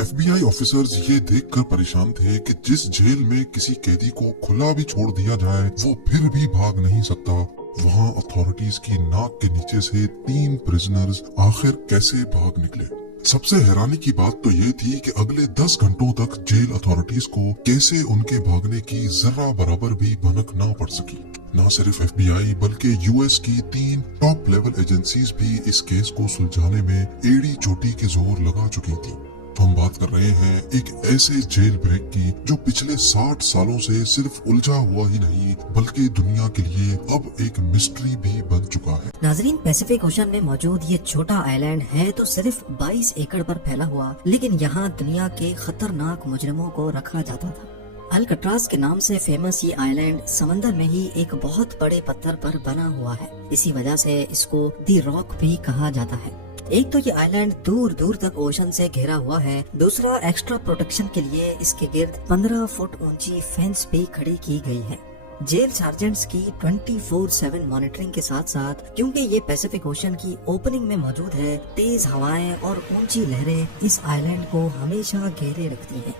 FBI officers ये देखकर परेशान थे कि जिस जेल में किसी कैदी को खुला भी छोड़ दिया जाए वो फिर भी भाग नहीं सकता, वहाँ अथॉरिटीज की नाक के नीचे से 3 प्रिजनर्स आखिर कैसे भाग निकले। सबसे हैरानी की बात तो ये थी कि अगले 10 घंटों तक जेल अथॉरिटीज को कैसे उनके भागने की जरा बराबर भी भनक ना पड़ सकी। न सिर्फ FBI बल्कि US की 3 टॉप लेवल एजेंसीज भी इस केस को सुलझाने में एड़ी चोटी के जोर लगा चुकी थी। तो हम बात कर रहे हैं एक ऐसे जेल ब्रेक की जो पिछले 60 सालों से सिर्फ उलझा हुआ ही नहीं बल्कि दुनिया के लिए अब एक मिस्ट्री भी बन चुका है। नाजरीन, पैसिफिक ओशन में मौजूद ये छोटा आइलैंड है तो सिर्फ 22 एकड़ पर फैला हुआ, लेकिन यहाँ दुनिया के खतरनाक मुजरिमों को रखा जाता था। अल्काट्राज के नाम से फेमस ये आइलैंड समंदर में ही एक बहुत बड़े पत्थर पर बना हुआ है। इसी वजह से इसको दी रॉक भी कहा जाता है। एक तो ये आइलैंड दूर दूर तक ओशन से घिरा हुआ है, दूसरा एक्स्ट्रा प्रोटेक्शन के लिए इसके गिर्द 15 फुट ऊंची फेंस भी खड़ी की गई है। जेल सार्जेंट्स की 24/7 मॉनिटरिंग के साथ साथ, क्योंकि ये पैसिफिक ओशन की ओपनिंग में मौजूद है, तेज हवाएं और ऊंची लहरें इस आइलैंड को हमेशा घेरे रखती हैं।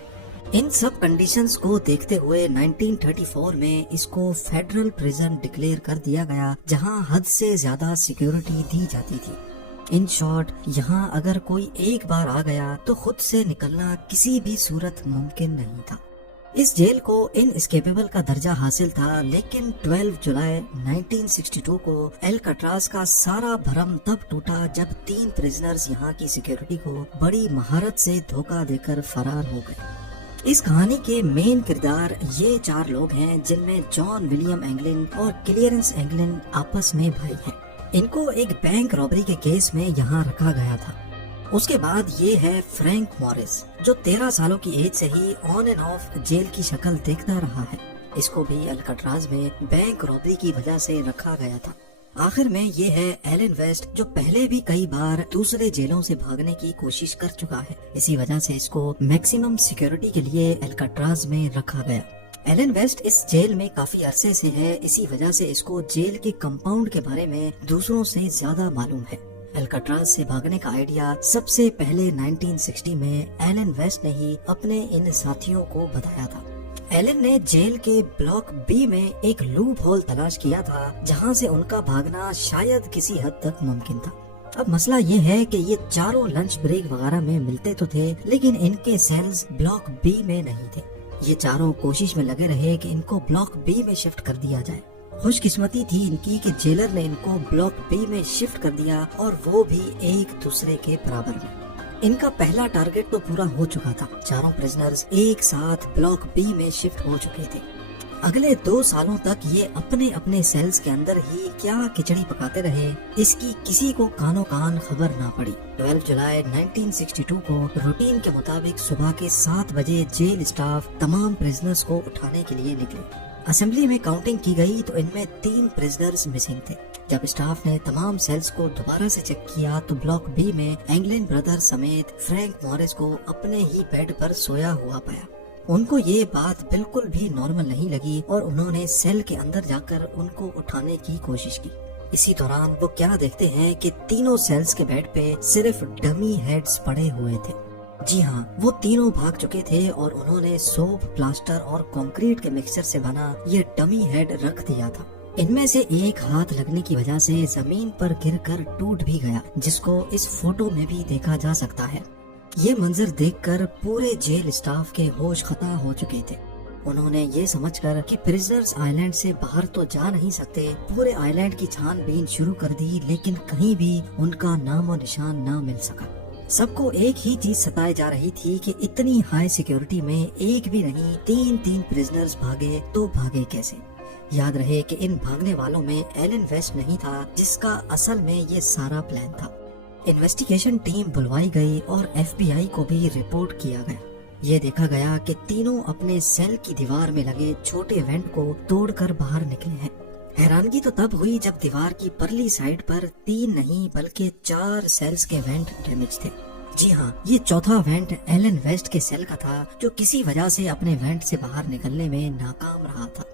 इन सब कंडीशंस को देखते हुए 1934 में इसको फेडरल प्रिजन डिक्लेयर कर दिया गया, जहां हद से ज्यादा सिक्योरिटी दी जाती थी। इन शॉर्ट, यहाँ अगर कोई एक बार आ गया तो खुद से निकलना किसी भी सूरत मुमकिन नहीं था। इस जेल को इनएस्केपेबल का दर्जा हासिल था, लेकिन 12 जुलाई 1962 को अल्काट्राज का सारा भरम तब टूटा जब 3 प्रिजनर्स यहाँ की सिक्योरिटी को बड़ी महारत से धोखा देकर फरार हो गए। इस कहानी के मेन किरदार ये 4 लोग हैं, जिनमें जॉन विलियम एंगलिन और क्लियरेंस एंगलिन आपस में भाई हैं। इनको एक बैंक रॉबरी के केस में यहाँ रखा गया था। उसके बाद ये है फ्रैंक मॉरिस, जो 13 सालों की एज से ही ऑन एंड ऑफ जेल की शक्ल देखता रहा है। इसको भी अल्काट्राज में बैंक रॉबरी की वजह से रखा गया था। आखिर में ये है एलन वेस्ट, जो पहले भी कई बार दूसरे जेलों से भागने की कोशिश कर चुका है। इसी वजह से इसको मैक्सिमम सिक्योरिटी के लिए अल्काट्राज में रखा गया। एलन वेस्ट इस जेल में काफी अरसे से है, इसी वजह से इसको जेल के कंपाउंड के बारे में दूसरों से ज्यादा मालूम है। अल्काट्राज से भागने का आइडिया सबसे पहले 1960 में एलन वेस्ट ने ही अपने इन साथियों को बताया था। एलन ने जेल के ब्लॉक बी में एक लूप होल तलाश किया था, जहां से उनका भागना शायद किसी हद तक मुमकिन था। अब मसला ये है कि ये चारों लंच ब्रेक वगैरह में मिलते तो थे, लेकिन इनके सेल्स ब्लॉक बी में नहीं थे। ये चारों कोशिश में लगे रहे कि इनको ब्लॉक बी में शिफ्ट कर दिया जाए। खुशकिस्मती थी इनकी कि जेलर ने इनको ब्लॉक बी में शिफ्ट कर दिया, और वो भी एक दूसरे के बराबर में। इनका पहला टारगेट तो पूरा हो चुका था। चारों प्रिजनर्स एक साथ ब्लॉक बी में शिफ्ट हो चुके थे। अगले 2 सालों तक ये अपने अपने सेल्स के अंदर ही क्या खिचड़ी पकाते रहे, इसकी किसी को कानो कान खबर ना पड़ी। 12 जुलाई 1962 को रूटीन के मुताबिक सुबह के 7 बजे जेल स्टाफ तमाम प्रिजनर्स को उठाने के लिए निकले। असेंबली में काउंटिंग की गई तो इनमें 3 प्रिजनर्स मिसिंग थे। जब स्टाफ ने तमाम सेल्स को दोबारा से चेक किया तो ब्लॉक बी में एंगलिन ब्रदर समेत फ्रैंक मॉरिस को अपने ही बेड पर सोया हुआ पाया। उनको ये बात बिल्कुल भी नॉर्मल नहीं लगी और उन्होंने सेल के अंदर जाकर उनको उठाने की कोशिश की। इसी दौरान वो क्या देखते हैं कि तीनों सेल्स के बेड पे सिर्फ डमी हेड्स पड़े हुए थे। जी हाँ, वो तीनों भाग चुके थे और उन्होंने सोप, प्लास्टर और कंक्रीट के मिक्सचर से बना ये डमी हेड रख दिया था। इनमें से एक हाथ लगने की वजह से जमीन पर गिरकर टूट भी गया, जिसको इस फोटो में भी देखा जा सकता है। ये मंजर देखकर पूरे जेल स्टाफ के होश खता हो चुके थे। उन्होंने ये समझकर कि प्रिजनर्स आइलैंड से बाहर तो जा नहीं सकते, पूरे आइलैंड की छानबीन शुरू कर दी, लेकिन कहीं भी उनका नामो निशान ना मिल सका। सबको एक ही चीज सताई जा रही थी कि इतनी हाई सिक्योरिटी में एक भी नहीं 3 प्रिजनर्स भागे तो भागे कैसे। याद रहे कि इन भागने वालों में एलन वेस्ट नहीं था, जिसका असल में ये सारा प्लान था। इन्वेस्टिगेशन टीम बुलवाई गई और FBI को भी रिपोर्ट किया गया। ये देखा गया कि तीनों अपने सेल की दीवार में लगे छोटे वेंट को तोड़कर बाहर निकले हैं। हैरानगी तो तब हुई जब दीवार की परली साइड पर 3 नहीं बल्कि 4 सेल्स के वेंट डैमेज थे। जी हाँ, ये चौथा वेंट एलन वेस्ट के सेल का था, जो किसी वजह से अपने वेंट से बाहर निकलने में नाकाम रहा था।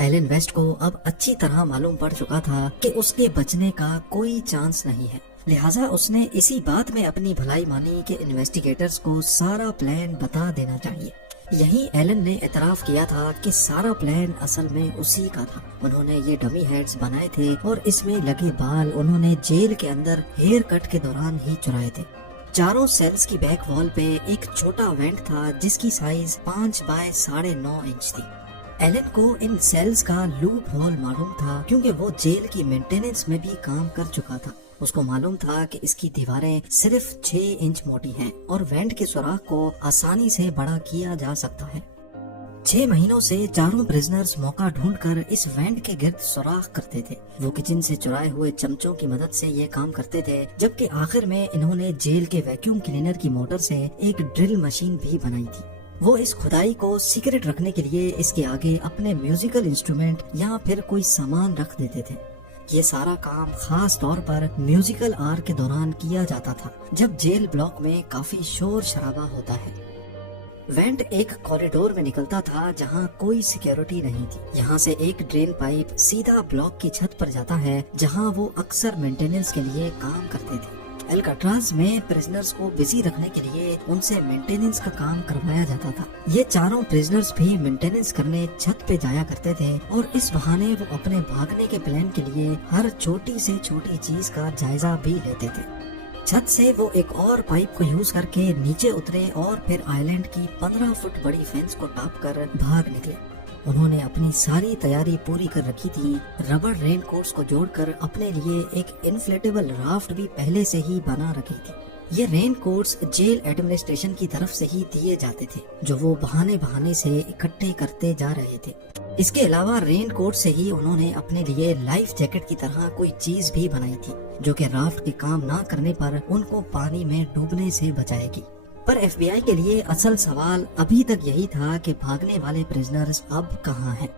एलन वेस्ट को अब अच्छी तरह मालूम पड़ चुका था कि उसके बचने का कोई चांस नहीं है। लिहाजा उसने इसी बात में अपनी भलाई मानी कि इन्वेस्टिगेटर्स को सारा प्लान बता देना चाहिए। यही एलन ने एतराफ किया था कि सारा प्लान असल में उसी का था। उन्होंने ये डमी हेड्स बनाए थे और इसमें लगे बाल उन्होंने जेल के अंदर हेयर कट के दौरान ही चुराए थे। चारों सेल्स की बैक वॉल पे एक छोटा वेंट था जिसकी साइज 5 बाय 9.5 इंच थी। एलन को इन सेल्स का लूप होल मालूम था क्योंकि वो जेल की मेंटेनेंस में भी काम कर चुका था। उसको मालूम था कि इसकी दीवारें सिर्फ 6 इंच मोटी हैं और वेंट के सुराख को आसानी से बड़ा किया जा सकता है। 6 महीनों से चारों प्रिजनर्स मौका ढूंढकर इस वेंट के गिर्द सुराख करते थे। वो किचन से चुराए हुए चमचों की मदद से ये काम करते थे, जबकि आखिर में इन्होंने जेल के वैक्यूम क्लीनर की मोटर से एक ड्रिल मशीन भी बनाई थी। वो इस खुदाई को सीक्रेट रखने के लिए इसके आगे अपने म्यूजिकल इंस्ट्रूमेंट या फिर कोई सामान रख देते थे। ये सारा काम खास तौर पर म्यूजिकल आवर के दौरान किया जाता था, जब जेल ब्लॉक में काफी शोर शराबा होता है। वेंट एक कॉरिडोर में निकलता था जहाँ कोई सिक्योरिटी नहीं थी। यहाँ से एक ड्रेन पाइप सीधा ब्लॉक की छत पर जाता है, जहाँ वो अक्सर मेंटेनेंस के लिए काम करते थे। अल्काट्राज में प्रिजनर्स को बिजी रखने के लिए उनसे मेंटेनेंस का काम करवाया जाता था। ये चारों प्रिजनर्स भी मेंटेनेंस करने छत पे जाया करते थे और इस बहाने वो अपने भागने के प्लान के लिए हर छोटी से छोटी चीज का जायजा भी लेते थे। छत से वो एक और पाइप को यूज करके नीचे उतरे और फिर आइलैंड की 15 फुट बड़ी फेंस को टॉप कर भाग निकले। उन्होंने अपनी सारी तैयारी पूरी कर रखी थी। रबर रेन कोट्स को जोड़कर अपने लिए एक इन्फ्लेटेबल राफ्ट भी पहले से ही बना रखी थी। ये रेन कोट्स जेल एडमिनिस्ट्रेशन की तरफ से ही दिए जाते थे, जो वो बहाने से इकट्ठे करते जा रहे थे। इसके अलावा रेन कोट से ही उन्होंने अपने लिए लाइफ जैकेट की तरह कोई चीज भी बनाई थी, जो कि राफ्ट के काम ना करने पर उनको पानी में डूबने से बचाएगी। पर एफबीआई के लिए असल सवाल अभी तक यही था कि भागने वाले प्रिजनर्स अब कहाँ हैं।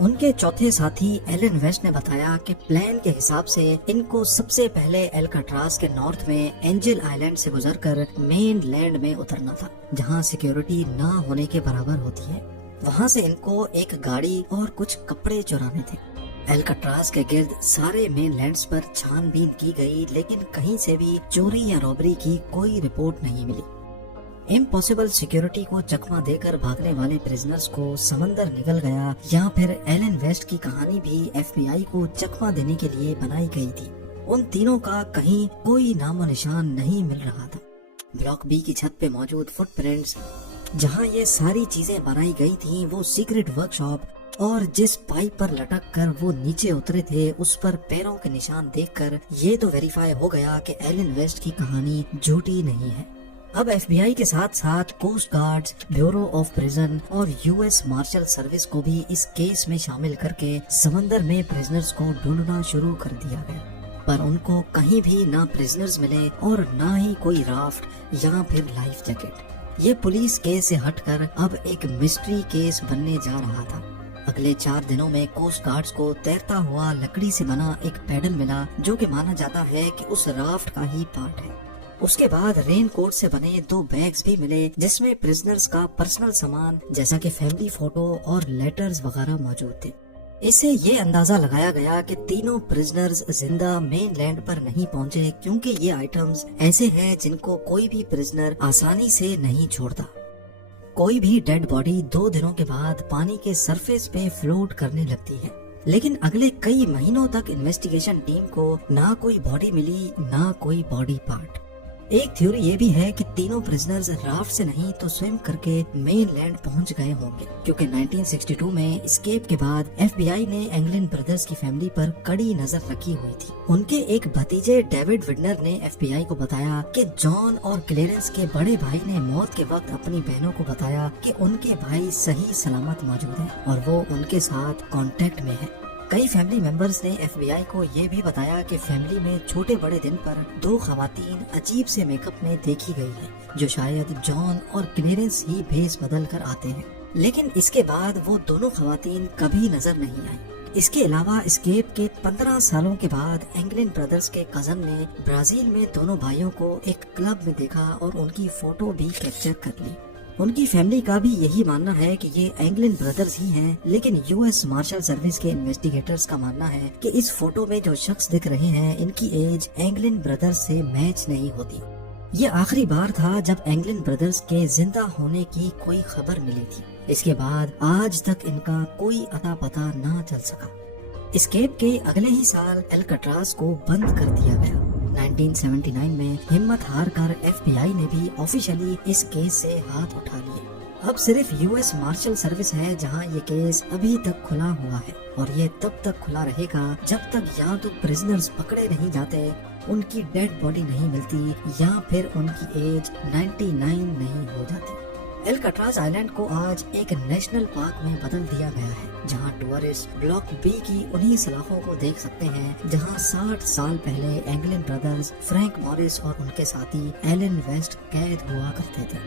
उनके चौथे साथी एलन वेस्ट ने बताया कि प्लान के हिसाब से इनको सबसे पहले अल्काट्राज के नॉर्थ में एंजल आइलैंड से गुजरकर मेन लैंड में उतरना था, जहाँ सिक्योरिटी ना होने के बराबर होती है। वहाँ से इनको एक गाड़ी और कुछ कपड़े चुराने थे। अल्काट्राज के गिर्द सारे मेन लैंड्स पर छानबीन की गई, लेकिन कहीं से भी चोरी या रॉबरी की कोई रिपोर्ट नहीं मिली। इम्पॉसिबल सिक्योरिटी को चकमा देकर भागने वाले प्रिजनर्स को समंदर निकल गया, या फिर एलन वेस्ट की कहानी भी एफबीआई को चकमा देने के लिए बनाई गई थी। उन तीनों का कहीं कोई नामो निशान नहीं मिल रहा था। ब्लॉक बी की छत पे मौजूद फुटप्रिंट्स, जहाँ ये सारी चीजें बनाई गई थी, वो सीक्रेट वर्कशॉप और जिस पाइप पर लटक कर वो नीचे उतरे थे, उस पर पैरों के निशान देखकर ये तो वेरीफाई हो गया कि एलन वेस्ट की कहानी झूठी नहीं है। अब एफबीआई के साथ साथ coast guards, bureau of prison और यूएस मार्शल सर्विस को भी इस केस में शामिल करके समंदर में प्रिजनर्स को ढूंढना शुरू कर दिया गया, पर उनको कहीं भी ना प्रिजनर्स मिले और ना ही कोई राफ्ट या फिर लाइफ जैकेट। ये पुलिस केस से हटकर अब एक मिस्ट्री केस बनने जा रहा था। अगले 4 दिनों में कोस्ट गार्ड्स को तैरता हुआ लकड़ी से बना एक पैडल मिला, जो कि माना जाता है कि उस राफ्ट का ही पार्ट है। उसके बाद रेन कोट से बने 2 बैग्स भी मिले, जिसमें प्रिजनर्स का पर्सनल सामान जैसा कि फैमिली फोटो और लेटर्स वगैरह मौजूद थे। इससे ये अंदाजा लगाया गया कि तीनों प्रिजनर्स जिंदा मेन लैंड पर नहीं पहुंचे, क्योंकि ये आइटम्स ऐसे हैं जिनको कोई भी प्रिजनर आसानी से नहीं छोड़ता। कोई भी डेड बॉडी 2 दिनों के बाद पानी के सरफेस पे फ्लोट करने लगती है, लेकिन अगले कई महीनों तक इन्वेस्टिगेशन टीम को ना कोई बॉडी मिली, ना कोई बॉडी पार्ट। एक थ्योरी ये भी है कि तीनों प्रिजनर्स राफ्ट से नहीं तो स्विम करके मेन लैंड पहुंच गए होंगे, क्योंकि 1962 में एस्केप के बाद एफबीआई ने एंगलिन ब्रदर्स की फैमिली पर कड़ी नजर रखी हुई थी। उनके एक भतीजे डेविड विडनर ने एफबीआई को बताया कि जॉन और क्लेरेंस के बड़े भाई ने मौत के वक्त अपनी बहनों को बताया कि उनके भाई सही सलामत मौजूद हैं और वो उनके साथ कांटेक्ट में है। कई फैमिली मेंबर्स ने एफबीआई को ये भी बताया कि फैमिली में छोटे बड़े दिन पर 2 खवातीन अजीब से मेकअप में देखी गई है, जो शायद जॉन और क्लेरेंस ही भेस बदल कर आते हैं, लेकिन इसके बाद वो दोनों खवातीन कभी नजर नहीं आई। इसके अलावा एस्केप के 15 सालों के बाद एंगलिन ब्रदर्स के कजन ने ब्राजील में दोनों भाइयों को एक क्लब में देखा और उनकी फोटो भी कैप्चर कर ली। ان کی فیملی کا بھی یہی ماننا ہے کہ یہ اینگلن بردرز ہی ہیں، لیکن یو ایس مارشل سروس کے انویسٹیگیٹرز کا ماننا ہے کہ اس فوٹو میں جو شخص دکھ رہے ہیں ان کی ایج اینگلن بردرز سے میچ نہیں ہوتی۔ یہ آخری بار تھا جب اینگلن بردرز کے زندہ ہونے کی کوئی خبر ملی تھی۔ اس کے بعد آج تک ان کا کوئی اتا پتہ نہ چل سکا۔ اسکیپ کے اگلے ہی سال الکٹراز کو بند کر دیا گیا۔ 1979 میں ہمت ہار کر ایف بی آئی نے بھی آفیشلی اس کیس سے ہاتھ اٹھا لیے۔ اب صرف یو ایس مارشل سروس ہے جہاں یہ کیس ابھی تک کھلا ہوا ہے، اور یہ تب تک کھلا رہے گا جب تک یا تو پرزنرز پکڑے نہیں جاتے، ان کی ڈیڈ باڈی نہیں ملتی، یا پھر ان کی ایج 99 نہیں ہو جاتی۔ الکٹراز آئلینڈ کو آج ایک نیشنل پارک میں بدل دیا گیا ہے، جہاں ٹورسٹ بلاک بی کی انہی سلاخوں کو دیکھ سکتے ہیں جہاں 60 سال پہلے اینگلن بردرز، فرینک موریس اور ان کے ساتھی ایلن ویسٹ قید ہوا کرتے تھے۔